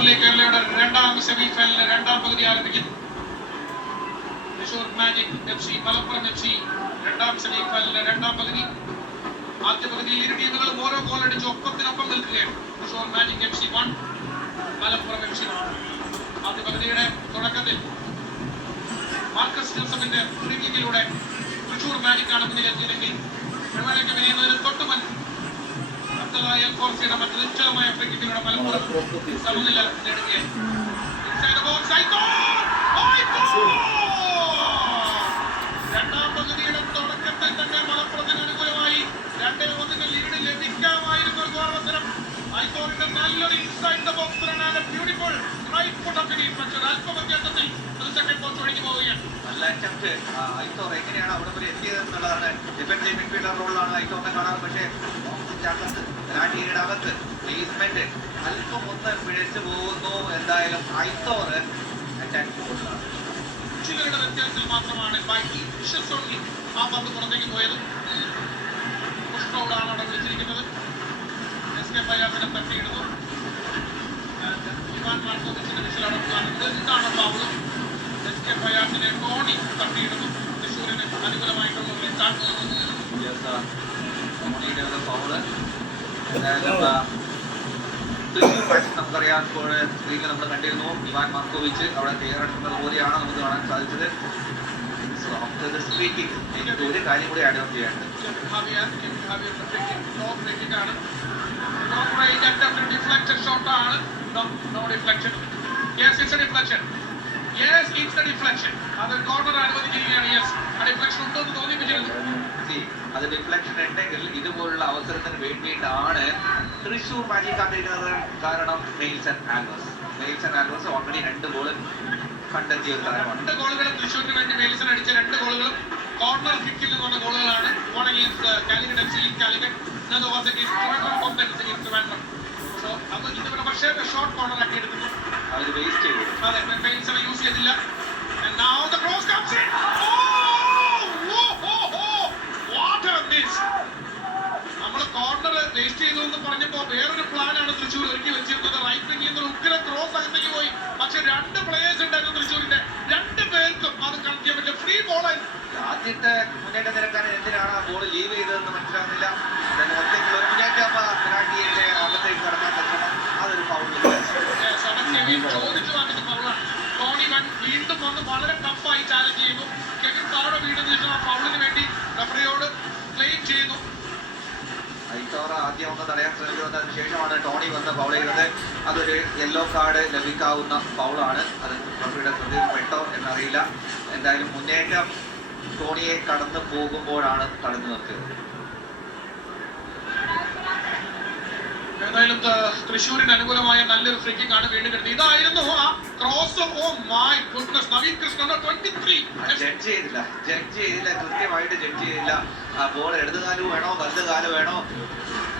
മുല്ലൈ കേരളയുടെ രണ്ടാം സെമി ഫൈനലിലെ രണ്ടാം പകുതി ആരംഭിക്കുന്നു. Thrissur magic FC Malappuram FC രണ്ടാം സെമി ഫൈനലിലെ രണ്ടാം പകുതി. ആദ്യ പകുതിയിൽ ഇരു ടീമുകളും ഓരോ ഗോൾ അടിച്ച് ഒപ്പത്തിനൊപ്പം നിൽക്കുകയാണ്. Thrissur magic FC 1, Malappuram FC 1. ആദ്യ പകുതിയുടെ തുടക്കത്തിൽ മാർക്കസ് ജോസഫിന്റെ ഫ്രീ കിക്കിലൂടെ തൃശൂർ മാജിക് ആണ് മുന്നിലെത്തിയതെങ്കിൽ ഇടവേളയ്ക്ക് പിരിയുന്നതിന് തൊട്ടുമുൻ അബ്ദുല്ലാഹി അൽ കോർസിയുടെ മറ്റൊരു ഉജ്ജ്വലമായ ഫ്രീ കിക്കിലൂടെ മലപ്പുറം സമനില നേടുകയാണ്. രണ്ടാം പകുതിയുടെ തുടക്കത്തിൽ തന്നെ മലപ്പുറത്തിന് അനുകൂലമായി 2-1 ലീഡ് ലഭിക്കാമായിരുന്ന ഒരു ഗോളവസരം. ഐത്തോറിന്റെ നല്ലൊരു inside the box run and beautiful right foot of the defender. അല്പം വ്യത്യാസത്തിൽ ഒരു സെക്കൻഡ് ബോക്സ് ഒഴുകി പോവുകയാണ്. നല്ല അറ്റംപ്റ്റ്. ഐത്തോർ എങ്ങനെയാണ് അവിടെ വരെ എത്തിയത് എന്നുള്ളതാണ്. ഡിഫൻസീവ് മിഡ്ഫീൽഡർ റോളിലാണ് ഐത്തോറിനെ കാണാറ്. പക്ഷേ അകത്ത് പ്ലേസ്മെന്റ് അല്പം ഒന്ന് പിഴച്ചു പോകുന്നു. എന്തായാലും ഐത്തോർ അറ്റാക്ക് കൂടുതലാണ്. ചിലരുടെ വ്യത്യാസത്തിൽ മാത്രമാണ് ആ പന്ത് പുറത്തേക്ക് പോയത്. പുഷ്പൗടാണ് അവിടെ വിളിച്ചിരിക്കുന്നത്. എസ്കെ ഫയാസിനെ തട്ടിയിടുന്നു. ഇവാൻ മാർക്കോവിച്ചിന്റെ വിസിലാണ് കാണുന്നത്. ഇതാണ് ഫൗള്. എസ്കെ ഫയാസിനെ ടോണി തട്ടിയിടുന്നു. തൃശ്ശൂരിന് അനുകൂലമായിട്ടുള്ള ഒരു നമുക്കറിയാം. ഇപ്പോൾ സ്ക്രീനിൽ നമ്മൾ കണ്ടിരുന്നു ഇവാൻ മാർക്കോവിച്ച് അവിടെ തയ്യാറെടുക്കുന്നത് പോലെയാണ് നമുക്ക് കാണാൻ സാധിച്ചത്. എനിക്ക് ഒരു കാര്യം കൂടി ആഡ് ഓൺ ചെയ്യാനുണ്ട്. അത് ഡിഫ്ലക്ഷൻ ഉണ്ടെങ്കിൽ ഇതുപോലുള്ള അവസരത്തിന് വേണ്ടിയിട്ടാണ് തൃശൂർ മാജിക് കാത്തിരിക്കുന്നത്. കാരണം നെയിൽസൺ ആൽവേസ് ഓൾറെഡി 2 ഗോൾ കണ്ടെത്തിയ ഒരു താരമാണ്. 2 ഗോളുകൾ തൃശ്ശൂരിന് വേണ്ടി നെയിൽസൺ അടിച്ച 2 ഗോളുകളും കോർണർ കിക്കിൽ നിന്നുള്ള ഗോളുകളാണ്. One against Calicut FC in Calicut, another was against Trivandrum Combatants against Trivandrum. So അത് ഇതുവരെ പക്ഷേ ഷോർട്ട് കോർണർ ആക്കി എടുക്കുന്നു. അവർ വേസ്റ്റ് ചെയ്തു. അതെ, നെയിൽസൺ യൂസ് ചെയ്തില്ല. And now the cross comes in. നമ്മൾ കോർണർ വേസ്റ്റ് ചെയ്തു എന്ന് പറഞ്ഞപ്പോൾ വേറൊരു പ്ലാനാണ് തൃശ്ശൂർ ഒരുക്കി വെച്ചിരുന്നത്. റൈറ്റ് വിങ്ങിൽ നിന്ന് ഉഗ്ര ക്രോസ് അകത്തേക്ക് പോയി. പക്ഷെ 2 പ്ലേയേഴ്സ് ഉണ്ടായിരുന്നു തൃശ്ശൂരിന്റെ. 2 പേർക്കും അത് കണക്ട് ചെയ്യാൻ പറ്റില്ല. ഫ്രീ ബോളായിരുന്നു. ആദ്യത്തെ മുന്നേറ്റം നിരക്കാൻ എന്തിനാണ് ആ ബോൾ ലീവ് ചെയ്തതെന്ന് മനസ്സിലാകുന്നില്ല. ഒറ്റയ്ക്കുള്ള ഒരു മുന്നേറ്റം പെനാൽറ്റിയുടെ അകത്തേക്ക് കടക്കാൻ പറ്റണം. അതൊരു ഫൗൾ ചോദിച്ചു വാങ്ങുന്ന ഫൗളാണ്. ടോണി വീണ്ടും വന്ന് വളരെ ടഫായി ചാലഞ്ച് ചെയ്യുന്നു. കെവിൻ താഴെ വീടിന് ശേഷം ആ ഫൗളിന് വേണ്ടി റഫറിയോട് ക്ലെയിം ചെയ്യുന്നു. ഐത്തോറ ആദ്യം ഒന്ന് തടയാൻ ശ്രമിക്കുന്നതിന് ശേഷമാണ് ടോണി വന്ന് ഫൗൾ ചെയ്തത്. അതൊരു യെല്ലോ കാർഡ് ലഭിക്കാവുന്ന ഫൗളാണ്. അത് റഫറിയുടെ ശ്രദ്ധയിൽപ്പെട്ടോ എന്നറിയില്ല. എന്തായാലും മുന്നേറ്റം ടോണിയെ കടന്നു പോകുമ്പോഴാണ് തടഞ്ഞു നിർത്തിയത്. ഏതായാലും തൃശ്ശൂരിന് അനുകൂലമായ നല്ലൊരു ഫ്രീ കിക്ക് ആണ് വീണ്ടും കിട്ടുന്നത്. ഇതായിരുന്നു ആ cross. Oh my goodness. Naveen Krishna 23 judge ചെയ്തില്ല, കൃത്യമായിട്ട് ജഡ്ജ് ചെയ്തില്ല. ആ ബോൾ ഇടതുകാല് വേണോ വലതുകാല് വേണോ?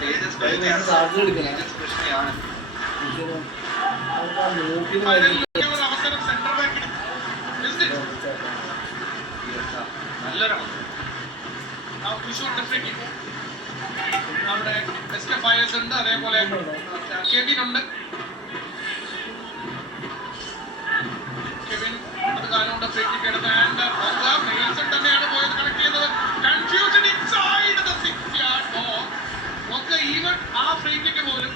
തേജസ് കൃഷ്ണയാണ്. അവസരം സെന്റർ ബാക്കിന് നല്ലൊരു തൃശ്ശൂരിന്റെ ഫ്രീ കിക്ക്. അവിടെ എസ്കെ ഫയേഴ്സ് ഉണ്ട്, അതേപോലെ കെവിൻ ഉണ്ട്. കെവിൻ അത് കാലുകൊണ്ട് ഫ്രീ കിക്ക് എടുത്ത് നെയിൽസൺ തന്നെയാണ് പോയത് കണക്ട് ചെയ്തത്. Confusion inside the 6-yard box. Even ആ ഫ്രീ കിക്ക് പോലും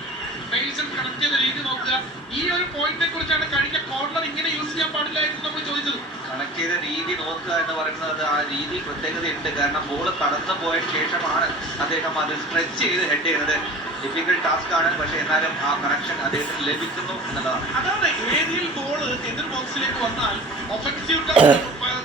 നെയിൽസൺ കണക്ട് ചെയ്ത രീതി നോക്കുക. ഈ ഒരു പോയിന്റിനെ കുറിച്ചാണ് കഴിഞ്ഞ കോർണർ ഇങ്ങനെ യൂസ് ചെയ്യാൻ പാടില്ലായിരുന്നു നമ്മൾ ചോദിച്ചത്. കണക്ട് ചെയ്ത രീതി നോക്കുക എന്ന് പറയുന്നത് ആ രീതി പ്രത്യേകതയുണ്ട്. കാരണം ബോൾ കടന്നു പോയ ശേഷമാണ് അദ്ദേഹം അത് സ്ട്രെച്ച് ചെയ്ത് ഹെഡ് ചെയ്യുന്നത്. ഡിഫിക്കൽട്ട് ടാസ്ക് ആണ്. പക്ഷെ എന്നാലും ആ കണക്ഷൻ അദ്ദേഹത്തിന് ലഭിക്കുന്നു എന്നുള്ളതാണ്. അതാണ് ഏരിയൽ ബോൾ എതിർ ബോക്സിലേക്ക് വന്നാൽ ഒഫൻസീവ്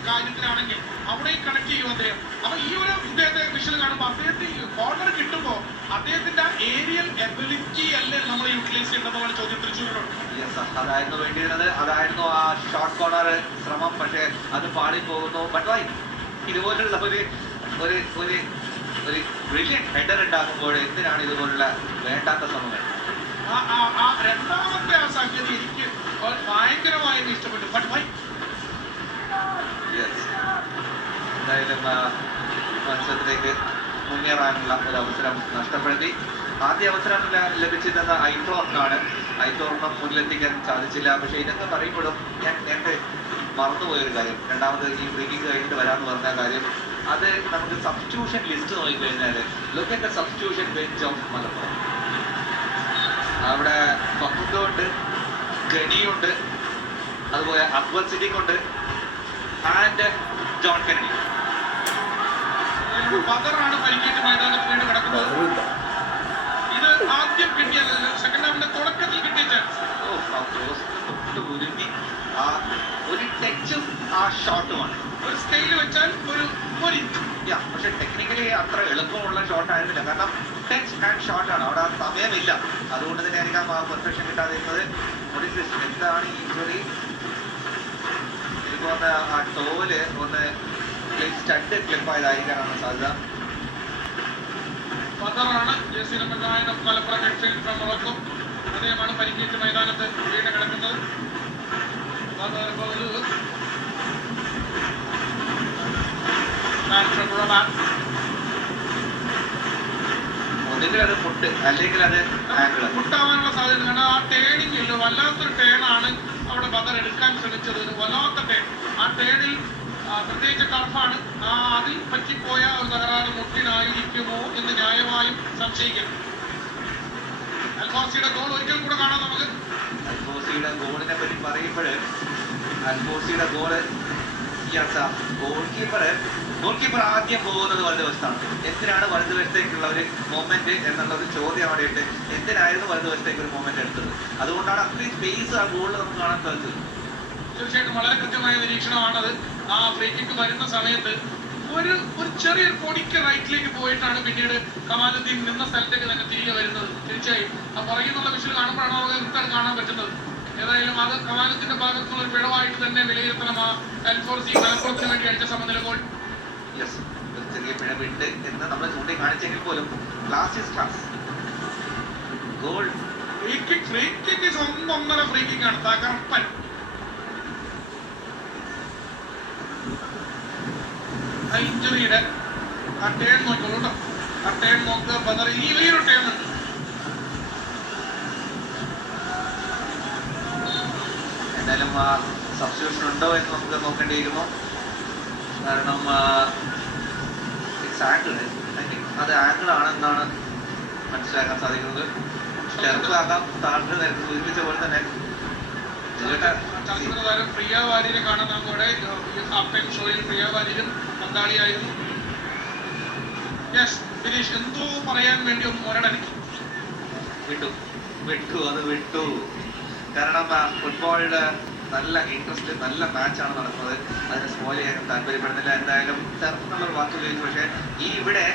കാര്യത്തിലാണെങ്കിൽ അവിടെയും കണക്ട് ചെയ്യും അദ്ദേഹം. അപ്പൊ ഈ ഒരു ഇദ്ദേഹത്തെ വിഷൽ കാണുമ്പോൾ അദ്ദേഹത്തിന് കോർണർ കിട്ടുമ്പോൾ അദ്ദേഹത്തിന്റെ ഏരിയൽ എബിലിറ്റി അല്ലേ നമ്മൾ യൂട്ടിലൈസ് ചെയ്യേണ്ടതാണ് ചോദ്യം തൃശ്ശൂരിനോട്. അതായിരുന്നു വേണ്ടിയിരുന്നത്. അതായിരുന്നു ആ ഷോർട്ട് കോർണർ ശ്രമം. പക്ഷെ അത് പാടി പോകുന്നു. ബട്ട് വൈ ഇതുപോലുള്ള ഒരു ബ്രില്യൻ ഹെഡർ ഉണ്ടാകുമ്പോൾ എന്തിനാണ് ഇതുപോലുള്ള വേണ്ടാത്ത ശ്രമങ്ങൾ? രണ്ടാമത്തെ ആ സംഗതി എനിക്ക് ഭയങ്കരമായി ഇഷ്ടപ്പെട്ടു. ബട്ട് വൈ എന്തായാലും മത്സരത്തിലേക്ക് മുന്നേറാനുള്ള ഒരു അവസരം നഷ്ടപ്പെടുത്തി. ആദ്യ അവസരം ലഭിച്ചിരുന്നത് ഐറ്റോറിനാണ്. ഐറ്റോറിനും മുന്നിലെത്തിക്കാൻ സാധിച്ചില്ല. പക്ഷെ ഇതൊക്കെ പറയുമ്പോഴും ഞാൻ നേരത്തെ മറന്നുപോയൊരു കാര്യം, രണ്ടാമത് ഈ ഫ്രീ കിക്ക് കഴിഞ്ഞിട്ട് വരാമെന്ന് പറഞ്ഞ കാര്യം, അത് നമുക്ക് സബ്സ്റ്റിറ്റ്യൂഷൻ ലിസ്റ്റ് നോക്കിക്കഴിഞ്ഞാൽ look at the substitution bench of Malappuram. അവിടെ ഫക്കുണ്ടോ ഉണ്ട്, ഗനിയുണ്ട്, അതുപോലെ അക്ബർ സിദ്ദീഖുണ്ട് ആൻഡ് ജോൺ കെന്നഡി. ബദറാണ് പരിക്കേറ്റ് മൈതാനത്ത് വീണ് കിടക്കുന്നത്. ഇത് ആദ്യം കിട്ടിയ സെക്കൻഡ് ഹാഫിന്റെ തുടക്കത്തിൽ കിട്ടിയ ചാൻസ്. ഒരു ടച്ചും ആ ഷോട്ടുമാണ്. ഒരു സ്കെയിൽ വെച്ചാൽ ഒരു ഇഞ്ച്. പക്ഷെ ടെക്നിക്കലി അത്ര എളുപ്പമുള്ള ഷോട്ട് ആയിരുന്നില്ല. കാരണം ടച്ച് ആൻഡ് ഷോട്ടാണ്, അവിടെ ആ സമയമില്ല. അതുകൊണ്ട് തന്നെ ആയിരിക്കാം ആ പെർഫെക്ഷൻ കിട്ടാതിരുന്നത്. എന്താണ് ഈ ഇഞ്ചുറി? എനിക്ക് തോന്നുന്ന ആ ടോവല് ഒന്ന് സ്റ്റഡ് ക്ലിപ്പായതായിരിക്കാനാണ് സാധ്യത. ബദറാണ് jersey number 9 Malappuram exchange from Morocco. അദ്ദേഹമാണ് പരിക്കേറ്റ് മൈതാനത്ത് വീണ് കിടക്കുന്നത്. ഒന്നുകിൽ അത് ഫുട്ട് അല്ലെങ്കിൽ അത് ആംഗിൾ ഫുട്ടാവാനുള്ള സാധ്യത. കാരണം ആ ടേണിംഗ് വല്ലാത്തൊരു ടേണാണ് അവിടെ ബദർ എടുക്കാൻ ശ്രമിച്ചത്. ഒരു വല്ലാത്ത ടേൺ. ആ ടേണിൽ പ്രത്യേകിച്ച് ടർഫാണ്. അതിൽ പറ്റിപ്പോയ ഒരു തകരാറ് മുട്ടിനായിരിക്കുമോ എന്ന് ന്യായമായും സംശയിക്കണം. അൽഫോൻസിയുടെ ഗോൾ ഒരിക്കൽ കൂടെ കാണാം നമുക്ക്. അൽഫോൻസിയുടെ ഗോളിനെ പറ്റി പറയുമ്പോൾ അൽഫോൻസിയുടെ ഗോള് ഗോൾ കീപ്പർ ആദ്യം പോകുന്നത് വലതുവശത്താണ്. എന്തിനാണ് വലതുവശത്തേക്കുള്ള ഒരു മൊമെന്റ് എന്നുള്ള ഒരു ചോദ്യം അവിടെ ഉണ്ട്. എന്തിനായിരുന്നു വലതുവശത്തേക്ക് ഒരു മൊമെന്റ് എടുത്തത്? അതുകൊണ്ടാണ് അത്രയും സ്പേസ് ആ ഗോളിൽ നമുക്ക് കാണാൻ സാധിച്ചത്. തീർച്ചയായിട്ടും വളരെ കൃത്യമായ നിരീക്ഷണമാണത്. ആ ഫ്രീ കിക്ക് വരുന്ന സമയത്ത് ഒരു ചെറിയൊരു പൊടിക്ക് റൈറ്റിലേക്ക് പോയിട്ടാണ് പിന്നീട് കമാലുദ്ദീൻ നിന്ന സ്ഥലത്തേക്ക് തന്നെ തിരികെ വരുന്നത്. തീർച്ചയായും ആ പുറകിലുള്ള വിഷയം കാണുമ്പോഴാണ് നമുക്ക് കൃത്യമായിട്ട് കാണാൻ പറ്റുന്നത്. ഏതായാലും അത് കമാലുദ്ദീന്റെ ഭാഗത്തുള്ള ഒരു പിഴവായിട്ട് തന്നെ വിലയിരുത്തണം. ആ അൽഫോൻസി മലപ്പുറത്തിന് വേണ്ടി അടിച്ച സമനില ഗോൾ ചെറിയ പിഴവുണ്ട് എന്ന് നമ്മൾ ചൂണ്ടിക്കാണിച്ചെങ്കിൽ പോലും ഗോൾ ഫ്രീ കിക്ക് ഒന്നൊന്നര ഫ്രീ കിക്കാണ്. തകർപ്പൻ. ആ ഇഞ്ചുറിയുടെ ആ ടേൺ നോക്കോളൂ കേട്ടോ. ആ ടേൺ നോക്കുക. ബദർ ഈ വലിയൊരു ടേൺ ഉണ്ട്. എന്തായാലും ആ സബ്സ്റ്റിറ്റ്യൂഷൻ ഉണ്ടോ എന്ന് നമുക്ക് നോക്കേണ്ടിയിരുന്നു. കാരണം അത് ആംഗിൾ ആണെന്നാണ് മനസ്സിലാക്കാൻ സാധിക്കുന്നത്. ചെറുതാകാം, താഴ്ന്ന നേരത്തെ സൂചിപ്പിച്ച പോലെ തന്നെ ചലച്ചിത്ര താരം പ്രിയ വാര്യരെ കാണാൻ നമ്മുടെ ഹാഫ് ടൈം ഷോയിൽ പ്രിയ വാര്യരും പങ്കാളിയായിരുന്നു. ദിനേശ് എന്തോ പറയാൻ വേണ്ടി ഒന്ന് മുരടനക്കി വിട്ടു. കാരണം ഫുട്ബോളില് നല്ല ഇൻട്രസ്റ്റ്, നല്ല മാച്ചാണ് നടക്കുന്നത്. അതിന് സ്പോയിൽ ചെയ്യാൻ താല്പര്യപ്പെടുന്നില്ല. എന്തായാലും ടർഫെന്നുള്ള വാക്ക് ഉപയോഗിച്ചു. പക്ഷെ ഇവിടെ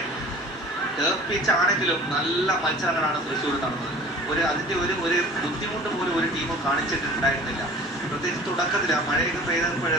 ടർഫ് പിച്ച് ആണെങ്കിലും നല്ല മത്സരങ്ങളാണ് തൃശ്ശൂർ നടന്നത്. അതിന്റെ ഒരു ബുദ്ധിമുട്ട് പോലും ഒരു ടീമും കാണിച്ചിട്ടുണ്ടായിരുന്നില്ല. പ്രത്യേകിച്ച് തുടക്കത്തിൽ ആ മഴയൊക്കെ പെയ്തപ്പോഴേ